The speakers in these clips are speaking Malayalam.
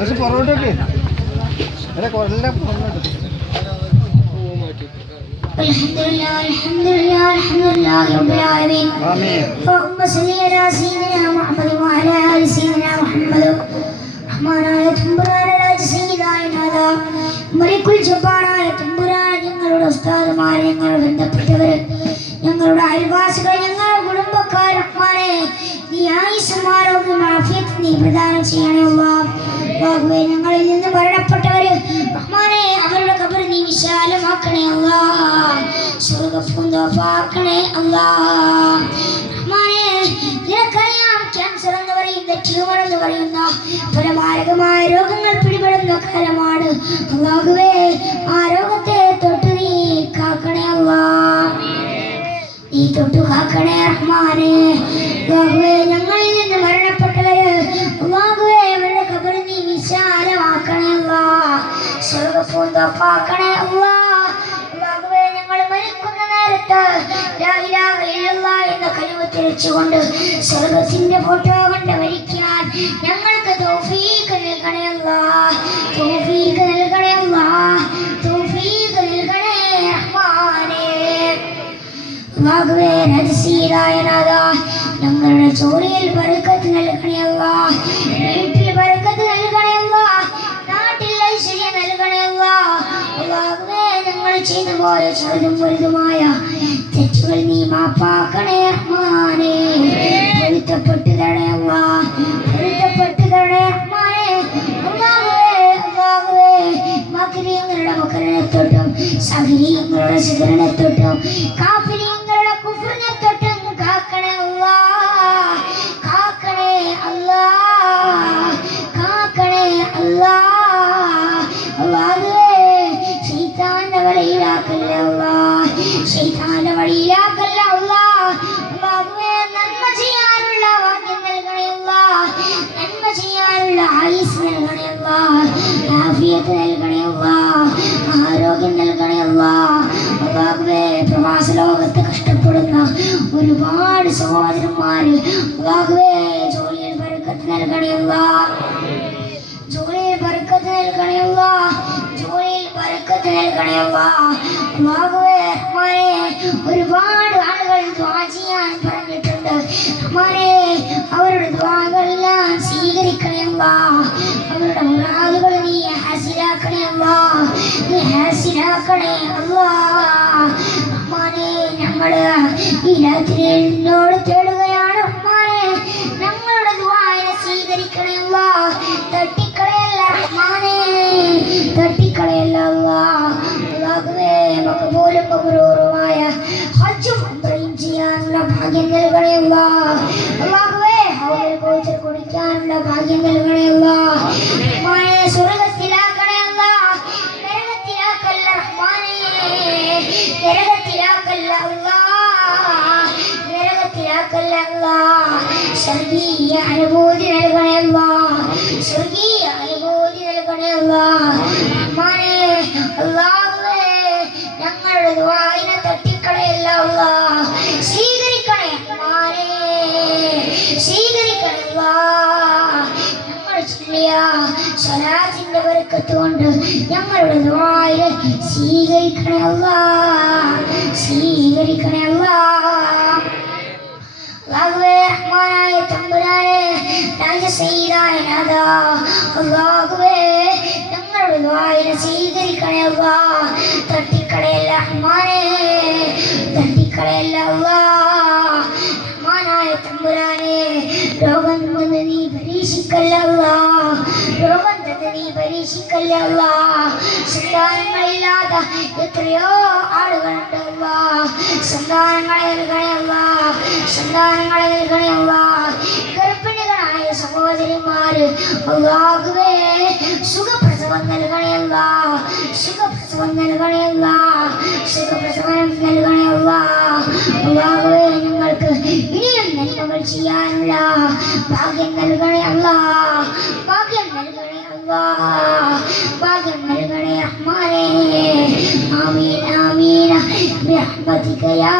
കുറച്ച് പുറകോട്ടൊക്കെ അല്ല കൊല്ലം പുറകോട്ട് الحمد لله الحمد لله الحمد لله رب العالمين ആമീൻ اللهم صل على سيدنا محمد وعلى ال سيدنا محمد റഹ്മാനായ തമ്പുരാനായ സയ്യിദായ നാഥ മരിക്കുൽ ജബ്ബാറായ തമ്പുരാൻ ഞങ്ങളുടെ ഉസ്താദുമാരെ ഞങ്ങൾ ബന്ധപ്പെട്ടവർ ഞങ്ങളുടെ അയൽവാസികൾ ഞങ്ങളുടെ കുടുംബക്കാർ റഹ്മാനെ നീ ആയുസ്സും ആരോഗ്യം ആഫിയത്ത് നീ പ്രദാനം ചെയ്യണേ അല്ലാഹ് അല്ലാഹുവേ ഞങ്ങളിൽ നിന്ന് മരണപ്പെട്ടവര് റഹ്മാനെ അവരുടെ കബർ നീ വിശാലമാക്കണേ അല്ലാ സ്വർഗപ്പൂന്തോപ്പാക്കണേ അല്ലാ റഹ്മാനെ നിനക്കറിയാം ക്യാൻസർ എന്ന് പറയുന്ന ട്യൂമർ എന്ന് പറയുന്ന പരമാരകമായ രോഗങ്ങൾ പിടിപെടുന്ന കാലമാണ്. അല്ലാഹുവേ ആ രോഗത്തെ തൊട്ട് നീ കാക്കണേ അല്ലാ നീ തൊട്ടു കാക്കണേ റഹ്മാനെ. അള്ളാഹുവേ എന്ന കലിമ തെളിച്ചുകൊണ്ട് സ്വർഗത്തിന്റെ ഫോട്ടോ കണ്ട് മരിക്കാൻ ഞങ്ങൾക്ക് തൗഫീഖ് നൽകണേ അല്ലാഹ് തൗഫീഖ് നൽകണേ അല്ലാഹ് തൗഫീഖ് നൽകണേ റഹ്മാനേ. ഭഗവേ രഹസ്യീയനായ നാഥ ഞങ്ങളുടെ ജോലിയിൽ ബർക്കത്ത് നൽകണേ അല്ലാഹ് വീട്ടിൽ ബർക്കത്ത് നൽകണേ അല്ലാഹ് നാട്ടിൽ ഐശ്വര്യം നൽകണേ അല്ലാഹ് അല്ലാഹുവേ ഞങ്ങൾ ചെയ്തു പോയ ചെറുതും വലുതുമായ തെറ്റുകൾ നീ മാപ്പാക്കണേ റഹ്മാനേ പൊരുത്തപ്പെട്ട് തടേ അല്ലാഹ് പൊരുത്തപ്പെട്ട് തടേ റഹ്മാനേ മക്രീങ്ങളുടെ മക്കളെ തൊട്ടും സഹരിയങ്ങളുടെ ശിഖരനെ തൊട്ടും ആഫിയത്ത് നൽകണേ അല്ലാ ആരോഗ്യം നൽകണേ അല്ലാ. അല്ലാഹുവേ പ്രവാസ ലോകത്ത് കഷ്ടപ്പെടുന്ന ഒരുപാട് സഹോദരന്മാര് അല്ലാഹുവേ ജോലിയിൽ ബർക്കത്ത് നൽകണേ അല്ലാ. ജോലിയിൽ ബർക്കത്ത് നൽകണേ അല്ലാ. ജോലിയിൽ ബർക്കത്ത് നൽകണേ അല്ലാഹുവേ റഹ്മാനേ ഒരുപാട് ആളുകൾ ചെയ്യാൻ പറഞ്ഞിട്ടുണ്ട്. റഹ്മാനേ അവരുടെ ദുആകളെല്ലാം സ്വീകരിക്കണേ അല്ലാ. ഹാസിലാക്കണേ അല്ലാ റഹ്മാനേ ഞങ്ങൾ ഈ രാത്രി എന്നോട് തേടുകയാണ് അമ്മാനെ ഞങ്ങളുടെ ദുആനെ സ്വീകരിക്കണേ അല്ലാ തട്ടിക്കളയല്ല അമ്മാനെ തട്ടിക്കളയല്ല അല്ലാ അല്ലാഹുവേ മഖബൂലും മബ്രൂറുമായ ഹജ്ജും ഉംറയും ചെയ്യാനുള്ള ഭാഗ്യം നൽകണേ അല്ലാ അല്ലാഹുവേ ഹൗലിൽ പോയിട്ട് കുടിക്കാനുള്ള ഭാഗ്യം നൽകണേ അല്ലാ സ്വർഗത്തിലാക്കണേ നരകത്തിലാക്കല്ല നരകത്തിലാക്കല്ല സ്വർഗീയ അനുഭൂതി നൽകണേ സ്വർഗീയ അനുഭൂതി നൽകണേ അല്ലാ റഹ്മാനേ അല്ലാഹുവേ ഞങ്ങളുടെ ദുആഇനെ തട്ടിക്കളയല്ല സ്വീകരിക്കണേ റഹ്മാനേ സ്വീകരിക്കണേ ഞങ്ങൾ ചൊല്ലിയ സ്വലാത്തിന്റെ ബർക്കത്ത് കൊണ്ട് ഞങ്ങളുടെ ദുആയെ സ്വീകരിക്കണേ അല്ലാ. സ്വീകരിക്കണേ അല്ലാ. അല്ലാഹുവേ റഹ്മാനായ തമ്പുരാനെ രാജസീതായ നാഥ. അല്ലാഹുവേ ഞങ്ങളുടെ ദുആയെ സ്വീകരിക്കണേ അല്ലാ. തട്ടിക്കളയല്ല റഹ്മാനേ തട്ടിക്കളയല്ല അല്ലാ. റഹ്മാനായ തമ്പുരാനെ രോഗം വന്ന് നീ പരീക്ഷിക്കല്ല അല്ലാ. രോഗം തന്ന് നീ പരീക്ഷിക്കല്ല അല്ലാ സന്താനങ്ങളില്ലാത്ത എത്രയോ ആളുകളുണ്ട് അല്ലാ സന്താനങ്ങളെ നൽകണയല്ല സന്താനങ്ങളെ നൽകണയല്ല ഗർഭിണികളായ സഹോദരിമാര് അല്ലാഹുവേ സുഖപ്രസവം നൽകണയല്ല സുഖപ്രസവം നൽകണയല്ല സുഖപ്രസവം നൽകണയല്ല അല്ലാഹുവേ ഞങ്ങൾക്ക് ഇനിയും നന്മകൾ ചെയ്യാനുള്ള ഭാഗ്യം നൽകണേ അല്ലാ ഭാഗ്യം ഭാഗ്യം നൽകണേ റഹ്മാനേ ആമീൻ ആമീൻ برحمتك يا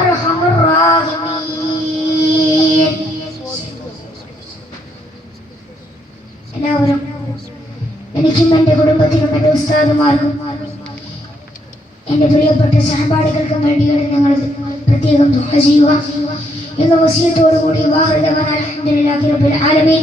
أرحم الراحمين എല്ലാവരും എനിക്കും എൻ്റെ കുടുംബത്തിനും എൻ്റെ ഉസ്താദുമാർക്കും എൻ്റെ പ്രിയപ്പെട്ട സഹപാഠികൾക്കും വേണ്ടിയാണ് ഞങ്ങൾ പ്രത്യേകം ദുആ ചെയ്യുക എന്ന വസിയത്തോടു കൂടി വാഹൃദവൻ അൽഹംദുലില്ലാഹി റബ്ബിൽ ആലമീൻ